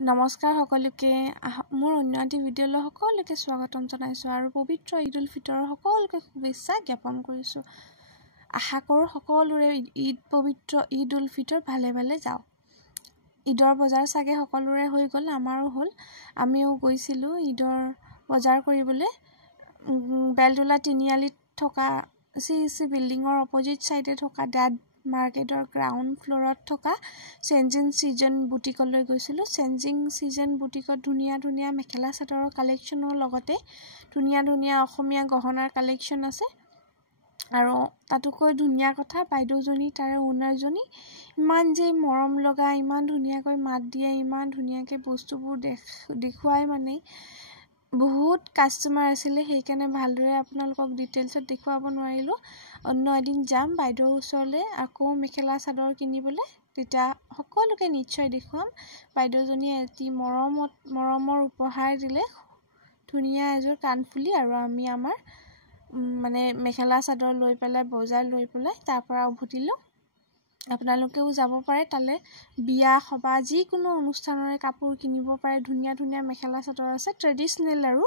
নমস্কাৰ সকলোকে মোৰ অন্য এটি ভিডিঅ'লৈ সকলোকে স্বাগতম জনাইছোঁ আৰু পবিত্ৰ ঈদ উল ফিতৰৰ সকলোকে শুভেচ্ছা জ্ঞাপন কৰিছোঁ। আশা কৰোঁ সকলোৰে পবিত্ৰ ঈদ উল ফিতৰ ভালে ভালে যাওক। ঈদৰ বজাৰ চাগে সকলোৰে হৈ গ'ল, আমাৰো হ'ল। আমিও গৈছিলোঁ ঈদৰ বজাৰ কৰিবলৈ। বেলতলা তিনিআলিত থকা CEC বিল্ডিঙৰ অপজিট ছাইডে থকা ডাট মাৰ্কেটৰ গ্ৰাউণ্ড ফ্ল'ৰত থকা চেঞ্জিং ছিজন বুটিকলৈ গৈছিলোঁ। চেঞ্জিং ছিজন বুটিকত ধুনীয়া ধুনীয়া মেখেলা চাদৰৰ কালেকশ্যনৰ লগতে ধুনীয়া ধুনীয়া অসমীয়া গহনাৰ কালেকশ্যন আছে। আৰু তাতোকৈ ধুনীয়া কথা, বাইদেউজনী তাৰে অ'নাৰজনী ইমান যে মৰম লগা, ইমান ধুনীয়াকৈ মাত দিয়ে, ইমান ধুনীয়াকৈ বস্তুবোৰ দেখুৱাই, মানে বহুত কাষ্টমাৰ আছিলে, সেইকাৰণে ভালদৰে আপোনালোকক ডিটেইলছত দেখুৱাব নোৱাৰিলোঁ। অন্য এদিন যাম বাইদেউৰ ওচৰলৈ আকৌ মেখেলা চাদৰ কিনিবলৈ, তেতিয়া সকলোকে নিশ্চয় দেখুৱাম। বাইদেউজনীয়ে এটি মৰমৰ উপহাৰ দিলে, ধুনীয়া এযোৰ কাণফুলি, আৰু আমি আমাৰ মেখেলা চাদৰ লৈ পেলাই বজাৰ লৈ পেলাই তাৰ পৰা উভতিলোঁ। আপোনালোকেও যাব পাৰে তালৈ, বিয়া সবাহ যিকোনো অনুষ্ঠানৰে কাপোৰ কিনিব পাৰে। ধুনীয়া ধুনীয়া মেখেলা চাদৰ আছে, ট্ৰেডিশ্যনেল আৰু